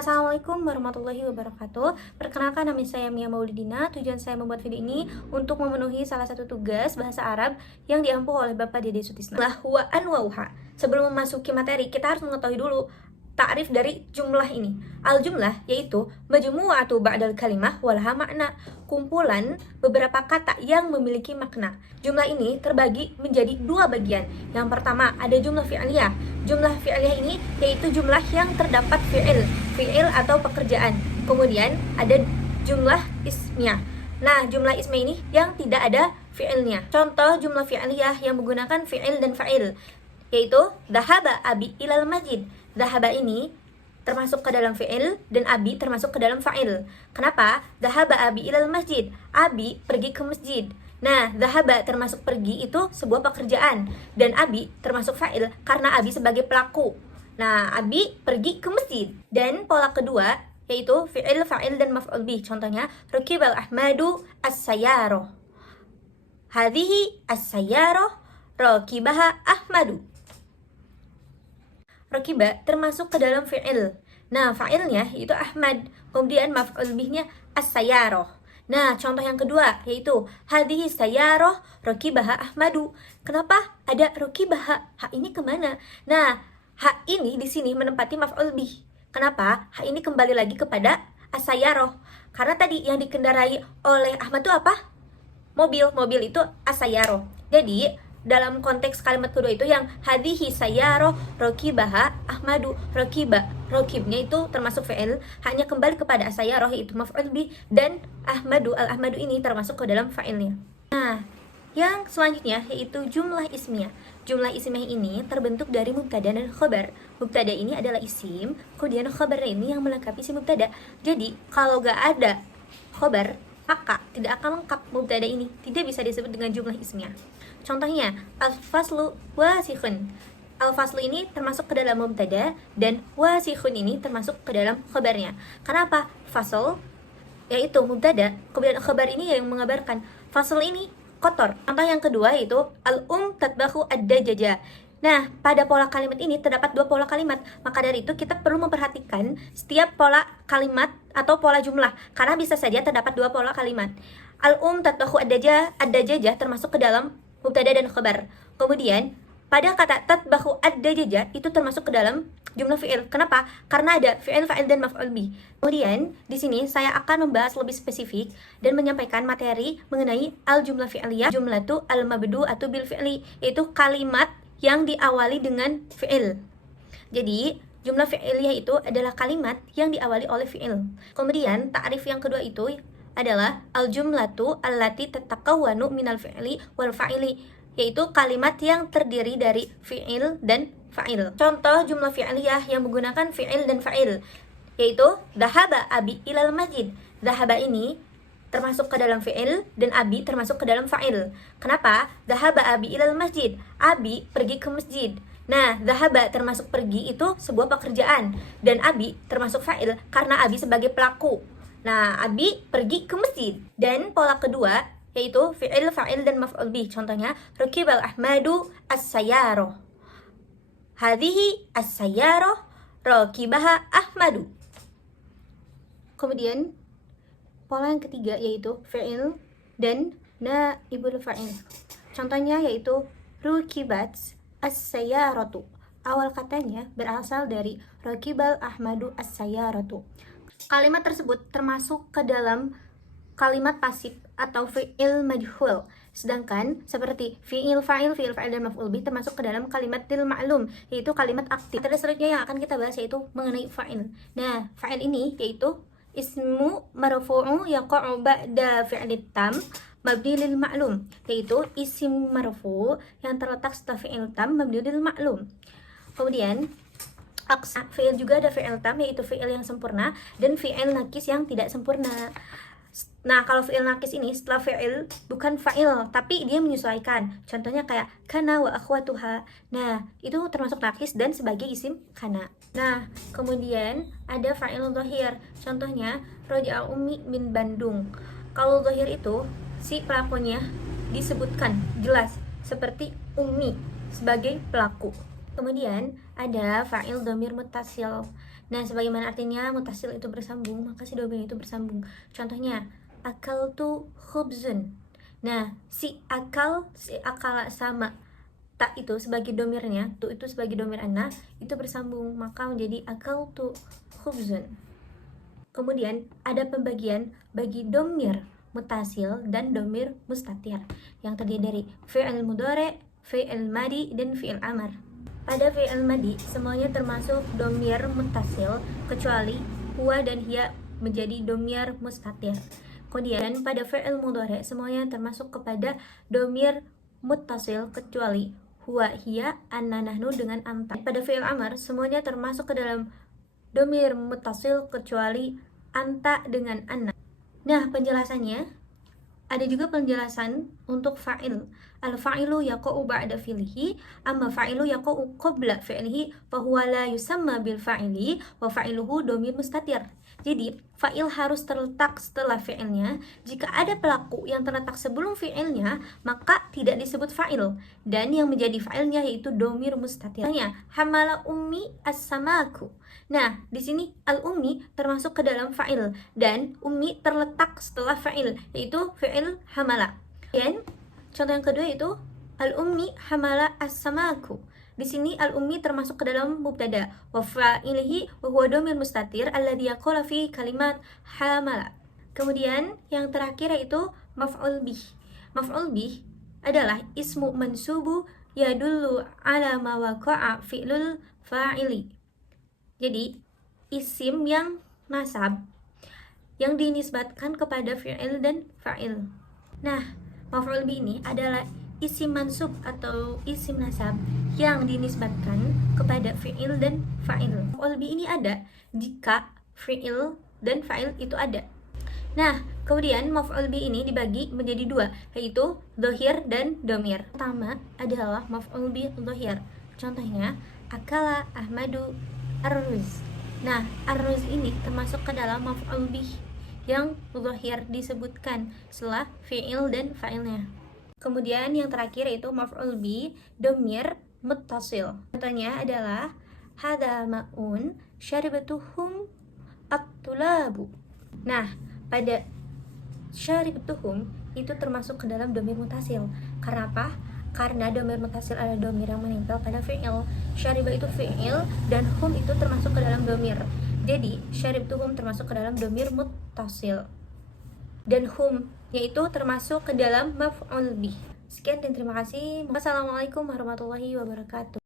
Assalamualaikum warahmatullahi wabarakatuh. Perkenalkan, nama saya Mia Maulidina. Tujuan saya membuat video ini untuk memenuhi salah satu tugas bahasa Arab yang diampu oleh Bapak Dede Sutisna. Wa anwauha. Sebelum memasuki materi, kita harus mengetahui dulu ta'rif dari jumlah ini. Al-jumlah yaitu majmu'atu ba'dal kalimah walaha makna, kumpulan beberapa kata yang memiliki makna. Jumlah ini terbagi menjadi dua bagian. Yang pertama ada jumlah fi'liyah. Jumlah fi'liyah ini yaitu jumlah yang terdapat fi'il atau pekerjaan. Kemudian ada jumlah ismiyah. Nah, jumlah ismiyah ini yang tidak ada fi'ilnya. Contoh jumlah fi'liyah yang menggunakan fi'il dan fa'il yaitu dhahaba abi ilal masjid. Dhahaba ini termasuk ke dalam fi'il dan abi termasuk ke dalam fa'il. Kenapa? Dhahaba abi ilal masjid. Abi pergi ke masjid. Nah, dhahaba termasuk pergi itu sebuah pekerjaan dan abi termasuk fa'il karena abi sebagai pelaku. Nah, abi pergi ke masjid. Dan pola kedua yaitu fi'il, fa'il dan maf'ul bih. Contohnya rakibal ahmadu as-sayyarah. Hadhihi as-sayyarah rakibaha ahmadu. Rakiba termasuk ke dalam fi'il. Nah, fa'ilnya yaitu Ahmad. Kemudian maf'ul bihnya as-sayyarah. Nah, contoh yang kedua yaitu hadhihi sayyarah rakibaha Ahmadu. Kenapa ada rakibaha? Hak ini kemana? Nah, hak ini di sini menempati maf'ul bih. Kenapa? Hak ini kembali lagi kepada as-sayyarah. Karena tadi yang dikendarai oleh Ahmad itu apa? Mobil. Mobil itu as-sayyarah. Jadi dalam konteks kalimat kedua itu yang hadhihi sayyarah rakibaha Ahmadu. Rakibnya itu termasuk fi'il, hanya kembali kepada as-sayyarah yaitu maf'ul bih, dan Ahmadu, al-Ahmadu ini termasuk ke dalam fa'ilnya. Nah, yang selanjutnya yaitu jumlah ismiyah. Jumlah ismiyah ini terbentuk dari mubtada dan khabar. Mubtada ini adalah isim, kemudian khabar ini yang melengkapi si mubtada. Jadi kalau gak ada khabar, maka tidak akan lengkap mubtada ini, tidak bisa disebut dengan jumlah ismiyah. Contohnya, al-faslu wasikhun. Al-faslu ini termasuk ke dalam mubtada dan wasikhun ini termasuk ke dalam khabarnya. Kenapa? Fasl yaitu mubtada, kemudian khabar ini yang mengabarkan fasl ini kotor. Contoh yang kedua yaitu tatbahu ad-dajaja. Nah, pada pola kalimat ini terdapat dua pola kalimat. Maka dari itu kita perlu memperhatikan setiap pola kalimat atau pola jumlah, karena bisa saja terdapat dua pola kalimat. Tatbahu ad-dajajah termasuk ke dalam mubtada dan khabar. Kemudian pada kata tatbahu ad-dajajah itu termasuk ke dalam jumlah fi'il. Kenapa? Karena ada fi'il, fa'il dan maf'ul bih. Kemudian di sini saya akan membahas lebih spesifik dan menyampaikan materi mengenai al-jumlah fi'liyah, jumlatu al-mabdu'atu bil fi'li, yaitu kalimat yang diawali dengan fi'il. Jadi jumlah fi'liyah itu adalah kalimat yang diawali oleh fi'il. Kemudian ta'rif yang kedua itu adalah al-jumlatu allati tatakawwanu minal fi'li wal fa'ili, yaitu kalimat yang terdiri dari fi'il dan fa'il. Contoh jumlah fi'liyah yang menggunakan fi'il dan fa'il yaitu dhahaba abi ilal masjid. Dhahaba ini termasuk ke dalam fi'il dan abi termasuk ke dalam fa'il. Kenapa? Dhahaba abi ilal masjid. Abi pergi ke masjid. Nah, dhahaba termasuk pergi itu sebuah pekerjaan dan abi termasuk fa'il karena abi sebagai pelaku. Nah, abi pergi ke masjid. Dan pola kedua yaitu fi'il, fa'il dan maf'ul bih. Contohnya rakibal ahmadu as-sayyarah. Hadhihi as-sayyarah rakibaha ahmadu. Kemudian pola yang ketiga yaitu fi'il dan naibul fa'il. Contohnya yaitu rukibat as-sayyaratu. Awal katanya berasal dari rakibal ahmadu as-sayyaratu. Kalimat tersebut termasuk ke dalam kalimat pasif atau fi'il majhul. Sedangkan seperti fi'il, fa'il dan maf'ul bih termasuk ke dalam kalimat til ma'lum, yaitu kalimat aktif. Terus selanjutnya yang akan kita bahas yaitu mengenai fa'il. Nah, fa'il ini yaitu ismu marfu'u yaqa'u ba'da fi'lit tam mabni lil ma'lum, yaitu isim marfu yang terletak setelah fi'il tam mabni lil ma'lum. Kemudian fi'il juga ada fi'il tam yaitu fi'il yang sempurna dan fi'il nakis yang tidak sempurna. Nah, kalau fi'il nakis ini setelah fi'il bukan fa'il tapi dia menyesuaikan. Contohnya kayak kana wa akhwatuha. Nah, itu termasuk nakis dan sebagai isim kana. Nah, kemudian ada fa'il dhahir. Contohnya roja'a ummi min Bandung. Kalau dhahir itu si pelakunya disebutkan jelas seperti ummi sebagai pelaku. Kemudian ada fa'il dhamir muttasil. Nah, sebagaimana artinya mutasil itu bersambung, maka si domir itu bersambung. Contohnya, akaltu khubzun. Nah, si akala sama tak itu sebagai domirnya, tu itu sebagai domir ana, itu bersambung, maka menjadi akaltu khubzun. Kemudian ada pembagian bagi domir mutasil dan domir mustatir yang terdiri dari fi'il mudhari, fi'il madi, dan fi'il amar. Pada fi'il madi semuanya termasuk domir mutasil kecuali huwa dan hiya menjadi domir mustatir. Kemudian pada fi'il mudhari semuanya termasuk kepada domir mutasil kecuali huwa, hiya, anna, nahnu dengan anta. Pada fi'il amar semuanya termasuk ke dalam domir mutasil kecuali anta dengan anna. Nah, penjelasannya ada juga penjelasan untuk fa'il. Al-fa'ilu yaqa'u ba'da fi'lihi, amma fa'ilu yaqa'u qabla fi'lihi, fahuwa la yusamma bil fa'ili, wa fa'iluhu domir mustatir. Jadi, fa'il harus terletak setelah fi'ilnya. Jika ada pelaku yang terletak sebelum fi'ilnya, maka tidak disebut fa'il. Dan yang menjadi fa'ilnya yaitu domir mustatir. Contohnya, hamala ummi as-samaku. Nah, di sini al-ummi termasuk ke dalam fa'il dan ummi terletak setelah fa'il, yaitu fi'il hamala. Dan contoh yang kedua itu al-ummi hamala as-samaku. Di sini al-ummi termasuk ke dalam mubtada wa fa'ilihi wa huwa domir mustatir alladhi yaqulu fi kalimat hamala. Kemudian yang terakhir yaitu maf'ul bih. Maf'ul bih adalah ismu mansubu yadullu ala ma waqa'a fi'lul fa'ili. Jadi, isim yang nasab yang dinisbatkan kepada fi'il dan fa'il. Nah, maf'ul bi ini adalah isim mansub atau isim nasab yang dinisbatkan kepada fi'il dan fa'il. Maf'ul bi ini ada jika fi'il dan fa'il itu ada. Nah, kemudian maf'ul bi ini dibagi menjadi dua, yaitu dhohir dan domir. Pertama adalah maf'ul bi dhohir. Contohnya, akala Ahmadu ar-ruz. Nah, ar-ruz ini termasuk ke dalam maf'ul bih yang dhohir disebutkan setelah fi'il dan fa'ilnya. Kemudian yang terakhir yaitu maf'ul bih domir muttasil. Contohnya adalah hadza ma'un syaribatuhum at-tulabu. Nah, pada syaribatuhum itu termasuk ke dalam domir muttasil. Karena apa? Karena domir mutasil adalah domir yang menempel pada fi'il. Syariba itu fi'il dan hum itu termasuk ke dalam domir. Jadi syaribtuhum termasuk ke dalam domir mutasil dan hum yaitu termasuk ke dalam maf'ul bih. Sekian dan terima kasih. Wassalamualaikum warahmatullahi wabarakatuh.